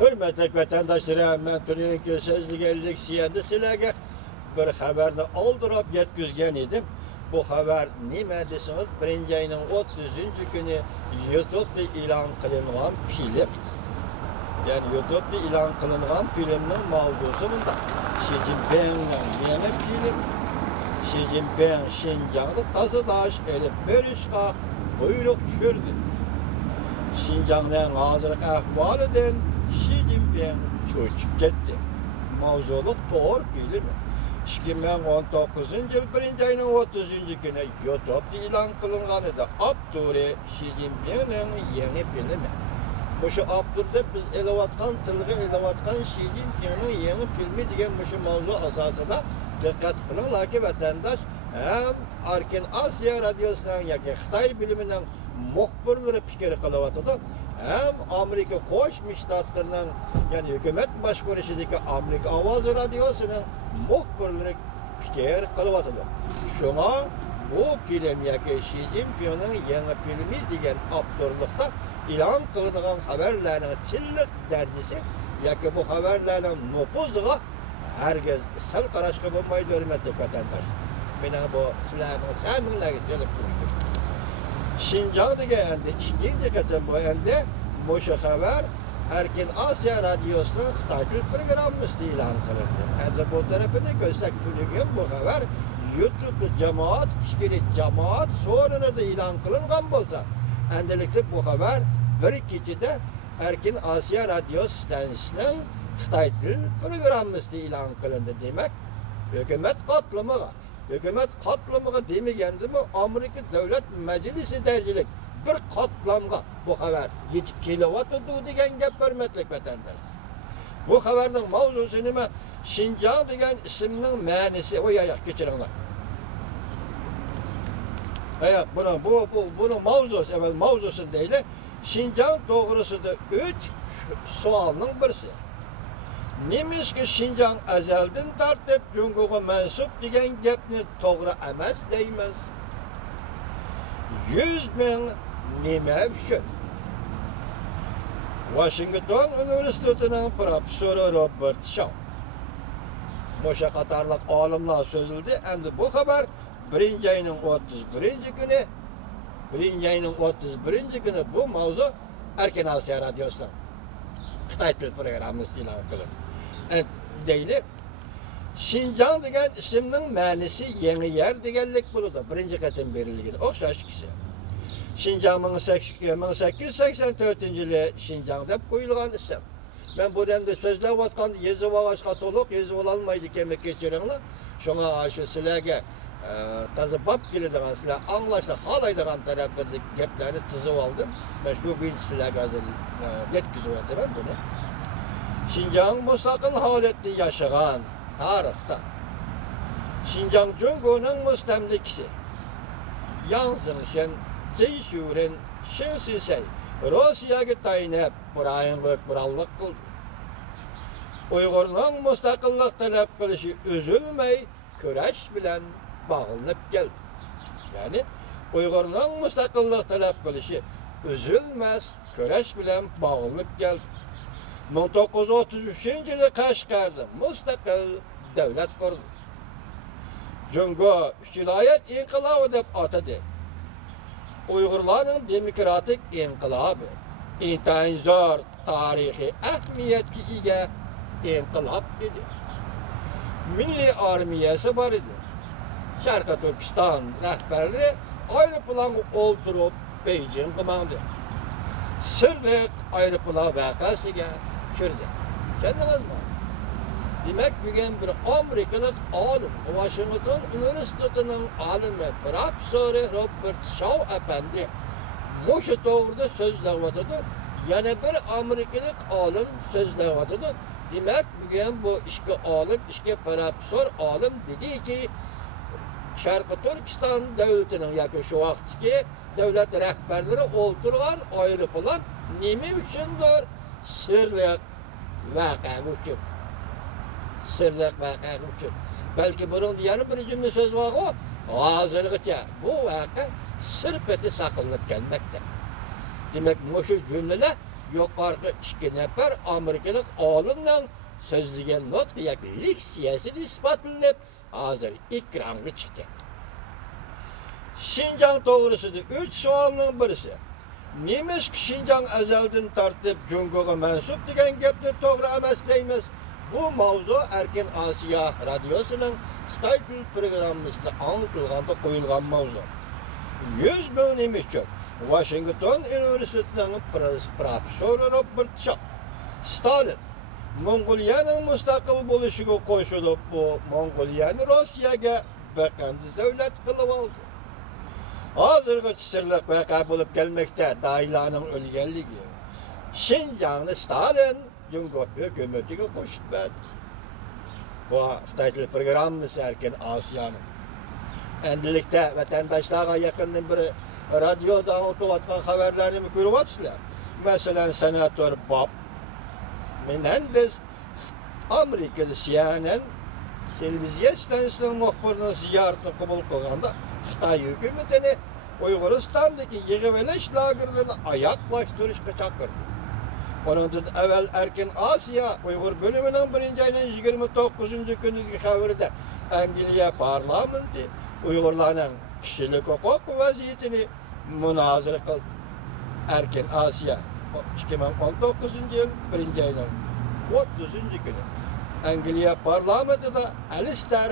Hürmetli vatandaşlarım, ben Türkiye sözlügellik siyende sizlerge bir haberni aldırıp yetkizgen idim. Bu haber nime desiniz? 1. ayının 30. günü YouTube'da ilan kılınan film. Yani YouTube'da ilan kılınan filmnin mavzusu bunda. Xi Jinping'in yeni film. Xi Jinping Şinjan'da tazıdaş elip bölüşka buyruk düşürdü. Şinjan'ın hazırlık ahvalıdan Xi Jinping çöçüp gitti. Mavzuluk doğru film. 2019 yıl 1. ayının 30. günü YouTube'da ilan kılınan edi. Abdur'e Xi Jinping'in yeni filmi. Bu şu Abdur'da biz elevatkan tılgı elevatkan Xi Jinping'in yeni filmi diyen bu mavzu asasında dikkat kılın. Lakin vatandaş hem Arkin Asya Radyosu'nun ya ki Xitay biliminin muhbirleri fikir kılıvatıdı. Hem Amerika Koşmuş Ştatlarının yani hükümet başkuruşundaki Amerika Avazı Radyosu'nun muhbirleri fikir kılıvatıdı. Şuna bu film ya ki Xi Jinping'in yeni filmi diyen Abdur'lukta ilan kılınan haberlerinin çillik derecesi ya ki bu haberlerin nüfuzuğa herkes sel karışkı bulmayı hürmetli vatandaş. Bana bu silahını seminlerine söyleyip duruştum. Şinjan'da geldi, ikinci kaçın bu ende bu şu haber Erkin Asya Radyosu'nun Xitaylı programı ilan kılındı. Yani bu tarafını gösterip bugün bu haber YouTube'da cemaat fikri, cemaat sorunu da ilan kılıngan bolsa endelikle bu haber bir kişide Erkin Asya Radyo Stansiyonunun Xitaylı programı ilan kılındı demek. Hükümet katılımıga. Hükümet katılımıga demegendi mi Amerika Devlet Meclisi dercilik bir katlamga bu haber yetip kilovatı degen gap hürmetlik vatandaş. Bu haberden mavzusu nime? Şinjan degen isimnin manisi o ayak geçirinler. Evet, bunun mavzusu, evvel mavzusu değil. Şinjan doğrusu da 3 sualının birisi. Neymiş ki Şinjan ezelden tartıp Cumhur'a mensup degen gapni doğru emas deymiz. 100.000 nime üçün. Washington Üniversitesi'nin profesörü Robert Shaw. Boşa katarlık alimler sözüldü. Endi bu haber 1. ayının 31. günü 1. ayının 31. günü bu mavzu Erkin Asya Radyosu'nun Xitay Dil programı ilan kılındı. Deyli Şinjan degen isimnin manisi yeni yer degenlik buludu. 1. katın verilgini. Okşaş kişi. Şinjan 1884 yılı Şinjan dep koyulgan isim. Ben bu demde sözler vatkan yazı ağaçka toluk, yazı olanmaydı kemek geçirenler. Şuna aşı silege tazı bab kilidegen silah anlaşla halaydıgan taraflardaki geplerini tızıp aldım. Ben şu birinci silege hazır yetkizip atıyorum bunu. Şinjan müstakil haletli yaşayan tarihte. Şinjan Cumhur'un müstemlikisi. Yansın şen Ceyşur'un şensisey Rusya'ya tayyip burayınlık burallık kıldı. Uygur'un müstakillik talep kılışı üzülmey, küreş bilen bağlanıp geldi. Yani Uygur'un müstakillik talep kılışı üzülmez, küreş bilen bağlanıp geldi. 1933 yılı Kaşgar'da müstakil devlet kurdu. Cumhur vilayet inkılabı dep atadı. Uygurların demokratik inkılabı. İntayin zor tarihi ehemmiyetli ige inkılap idi. Milli armiyası var idi. Şarkı Türkistan rehberleri ayrı plan oldurup Beijing kımandı. Sırlık ayrı plan vakasıga çürdü. Kendiniz mi? Demek bugün bir Amerikalık alim, Washington Üniversitesi'nin alimi, profesörü Robert Shaw efendi Moşu doğruda sözlevatıdır. Yani bir Amerikalık alim sözlevatıdır. Demek bugün bu iki alim, iki profesör alim dedi ki Şarkı Türkistan devletinin yani şu vaktki devlet rehberleri oldurgan ayrı plan nemi üçündür? Sırlık vaka üçün. Sırlık vaka üçün. Belki bunun diğer bir cümle söz var o. Hazırlıkça bu vaka sırpeti saklanıp gelmekte. Demek bu şu cümleler yuqorqi 2 nafar Amerikalik olimdan so'zlagan nutq yoki leksiyasi isbotlanib, hozir ekranga chiqdi. Şinjan to'g'risida 3 savolning birisi. Nemis Şinjan azaldan tortib Jungoga mansub degan gapni to'g'ri emas deymiz. Bu mavzu Erkin Osiyo radiosining Xitoy til programmasida anglitilganda qo'yilgan mavzu. 100 ming nemischa Washington Universitetining professori Robert Shaw Stalin Mongoliyaning mustaqil bo'lishiga qo'shilib, bu Mongoliyani Rossiyaga beqandiz davlat qilib oldi. Hozirgacha sirliq vaqa bo'lib kelmoqda Dailaning o'lganligi. Şinjanni Stalin Jungo hukumatiga qo'shib berdi. Bu Xitoy til programmasi Erkin Osiyoning. Endilikda vatandoshlarga yaqindan biri radioda o'tayotgan xabarlarni ko'ryapsizlar. Masalan, senator Bob Menendez Amerikalı CNN televiziya stansiyasining muxbirining ziyoratini qabul qilganda Xitoy hukumatini Uyg'uristondagi yig'ilish lagerlarini oyoqlashtirishga chaqirdi. Ondan evvel Erkin Osiyo Uyg'ur bo'limining 1-ayning 29-kunidagi xabarida Angliya parlamenti Uyg'urlarning kishilik huquq vaziyatini munozara qildi. Erkin Osiyo 2019-yil 1-ayning 30-kuni Angliya parlamentida Alistair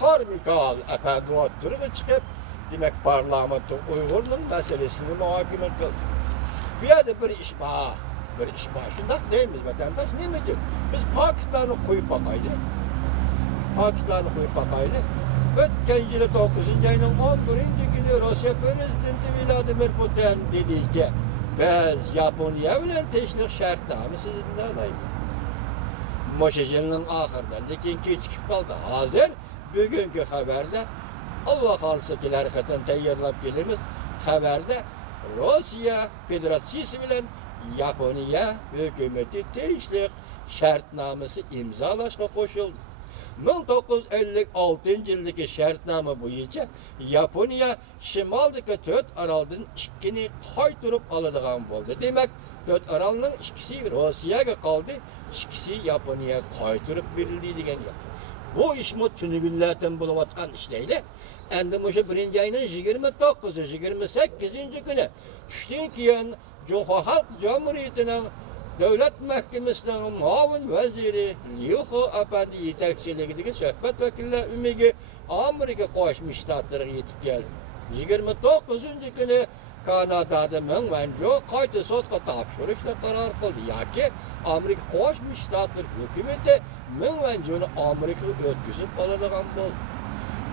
Carmichael efendi o'tirg'i chiqib, demak parlamentda Uyg'urning masalasini muhokama qildi. Bu yerda bir ish bor. Shundoq deymiz vatandosh, nima uchun? Biz faktlarni qo'yib boqaylik. O'tgan yili 9-ayning 11-kuni Rossiya prezidenti Vladimir Putin dediki, biz Yaponiya bilan tinchlik shartnomasi imzolaymiz. O'sha yilning oxirida, lekin kechikib qoldi. Hozir bugungi xabarda Alloh xolisa kelar qachon tayyorlab kelamiz. Xabarda Rossiya Federatsiyasi bilan Yaponiya hukumati tinchlik shartnomasi imzolashga qo'shildi. 1956-yildagi shartnoma bo'yicha Yaponiya shimoldagi 4 oroldan 2ni qaytarib oladigan bo'ldi. Demak, 4 orolning 2si Rossiyaga qoldi, 2si Yaponiyaga qaytarib berildi degan gap. Bu ishmi tunugunlardan bo'layotgan ish deydi. Endi o'sha 1-ayning 29-28-kuni tushdan keyin Jo'xa Xalq Jamhuriyatining Davlat Mahkamasining muavin vaziri Liu He apandi yetakchiligidagi suhbat vakillar umiga Amerika Qo'shma Shtatlariga yetib keldi. 29-kuni Kanadada Ming Wanzhou qayta sudga topshirishga qaror qildi. Yoki Amerika Qo'shma Shtatlar hukumati Ming Wanzhouni Amerikaga o'tkazib oladigan bo'ldi.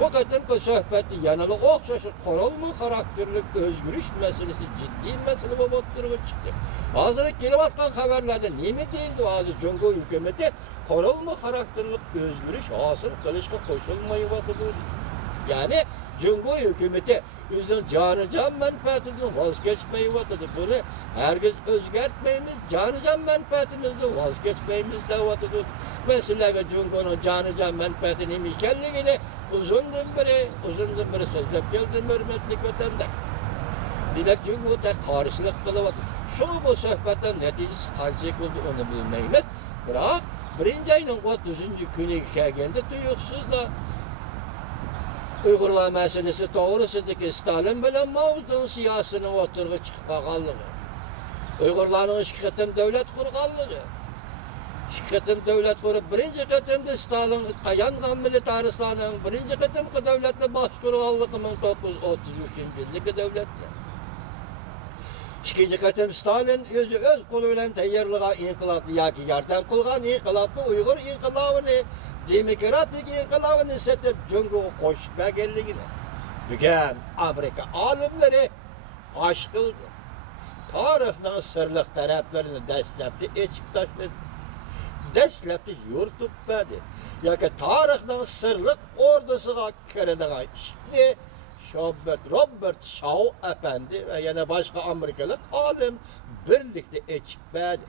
Bu qatimki suhbatda yanada o'xshash qurolma xarakterli o'zgarish masalasi jiddiy masala bo'lib o'tirib chiqdi. Hozir kelayotgan xabarlarda nima deydi? Hozir Jungo hukumati qurolma xarakterli o'zgarish hosil qilishga qo'shilmayapti. Ya'ni Jungo hukumati o'zining jonijon manfaatidan voz kechmayapti. Buni hargiz o'zgartmaymiz, jonijon manfaatimizni voz kechmaymiz deyapti. Masalaga Jungoning jonijon manfaati nima ekanligini uzundan beri so'zlab keldim, hurmatli vatandosh. Demak, Jungoga qarshilik qilyapti. Shu bu suhbatdan natijasi qancha bo'ldi uni bilmaymiz. Biroq 1-ayning 30-kuniga kelganda tuyuqsizda Uyg'urlar masalasi to'g'risidagi Stalin bilan Mao'ning siyosatini o'tirg'i chiqib qolganligi. Uyg'urlarning ikki qatim davlat qurganligi. Ikki qatim davlat qurib, birinchi qatimda Stalin tayangan militaristlarning birinchi qatimki davlatni boshqarganligi 1933-yildagi davlatda. Ikkinchi qatim Stalin o'zi o'z qo'li bilan tayyorlagan inqilobni yoki yordam qilgan inqilobni Uyg'ur inqilobini demokratik inqilobini setib Jungoga qo'shib berganligini bugun Amerika olimlari fosh qildi. Tarixning sirliq taraflarini dastlabda echib tashladi. Dastlabda yo'rtib berdi. Yoki tarixning sirliq o'rdasiga kiradigan ishni Robert Shaw efendi ve yana başka Amerikalı alim birlikte echib berdi.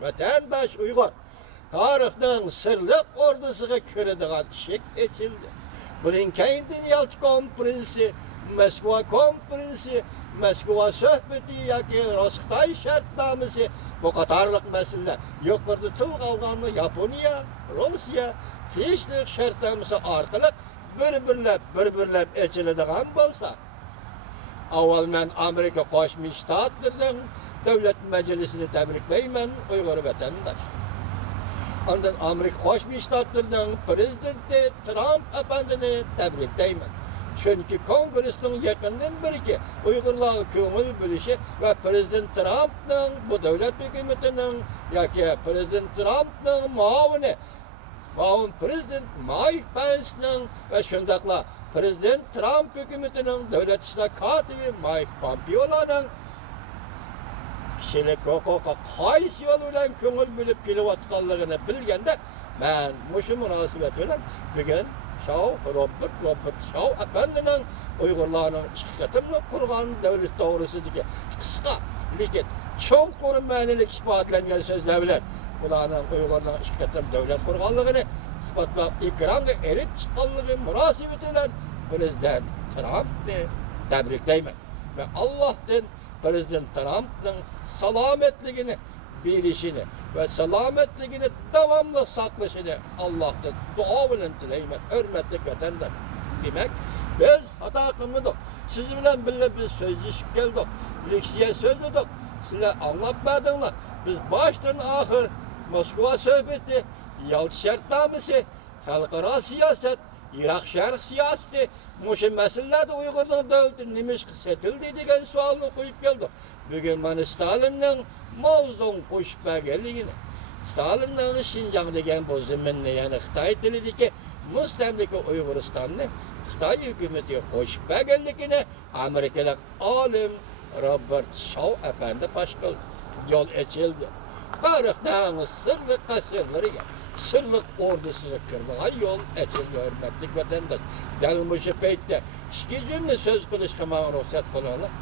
Vatandaş Uyg'ur tarixning sirliq ordasiga kiradigan ishik echildi. Bunun keyindan Yalta konferensi, Moskva konferensi, Moskva söhbeti yoki Xitoy shartnomasi bu qatorliq masalalar yuqorida tilga olganni Yaponiya, Rossiya tegishli shartnomasi orqali bir-birlab echiladigan bo'lsa, avval men Amerika Qo'shma Shtatlarining davlat majlisini tabriklayman, Uyg'ur vatandosh. Ondan Amerika Qo'shma Shtatlarining prezidenti Trump apandini tabriklayman. Çünkü Kongressning yaqindan beri Uyg'urlarga ko'ngil bo'lishi va prezident Trumpning bu davlat hukumatining yoki prezident Trumpning muavin prezident Mike Pence'ning va shundaqla prezident Trump hukumatining davlat ishlar kotibi Mike Pompeo'ning kishilik huquqqa qaysi yo'l bilan ko'ngil bo'lib kelayotganligini bilganda, men mushu munosabat bilan bugun Robert Shaw efendinin Uyg'urlarning iqtisodini qurgan davlat to'g'risidagi qisqa, lekin cho'nqur ma'nili isbotlangan so'zlar bilan ularning Uyg'urlarning iqtisodiy davlat qurganligini isbotlab ekranga elib chiqqanligi munosabati bilan prezident Trumpni tabriklayman va Allohdan prezident Trumpning salomatligini berishini ve selametliğini devamlı saklashini Allah'tan dua bilan tilayman. Hürmetli vatandaş. Demek biz hata qilmadik. Siz bilan birga biz so'zlashib keldik. Leksiya so'zladik. Sizlar anlatmadinglar. Biz boshdan oxir Moskva söhbeti, Yalta shartnomasi, xalqaro siyosat, Iroq sharq siyosati, mushu masalalarda Uyg'urlar davlati nima ish qildi degan savolni qo'yib keldik. Bugun mana Stalinning mavzuni qo'shib berganligini, Stalinning Xinjiang degan bu zaminni, ya'ni Xitoy tilidagi mustamlika Uyg'uristonni Xitoy hukumatiga qo'shib berganligini amerikalik olim Robert Shaw efendi pash qildi. Yo'l ochildi. Tarixning sirli qasrlariga, sirli ordusiga kirdigan yo'l ochildi, hurmatli vatandosh. Dal mushu paytda ikki jumla so'z qilishga men ruxsat qilinglar.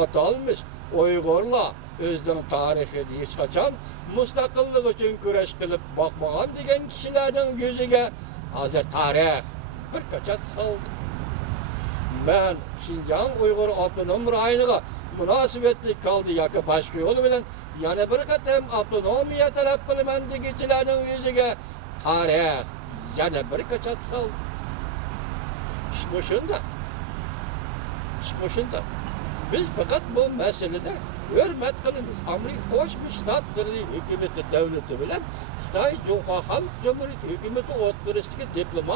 Atalmış Uyg'urlar o'zining tarixida hech qachon mustaqillik uchun kurash qilib boqmagan degan kishilarning yuziga hozir tarix bir ko'chat soldi. Men Xinjiang Uyg'ur avtonom rayoniga munosabatli qoldi yoki boshqa yo'l bilan yana bir qatam avtonomiya talab qilaman degichilarning yuziga tarix yana bir ko'chat soldi. Shunda biz fakat bu meselede hürmet kılınız. Amerika Qo'shma Shtatlari hukumati davlati bilan Xitoy Halq Cumhuriyati hukumati o'rtasidagi diplomat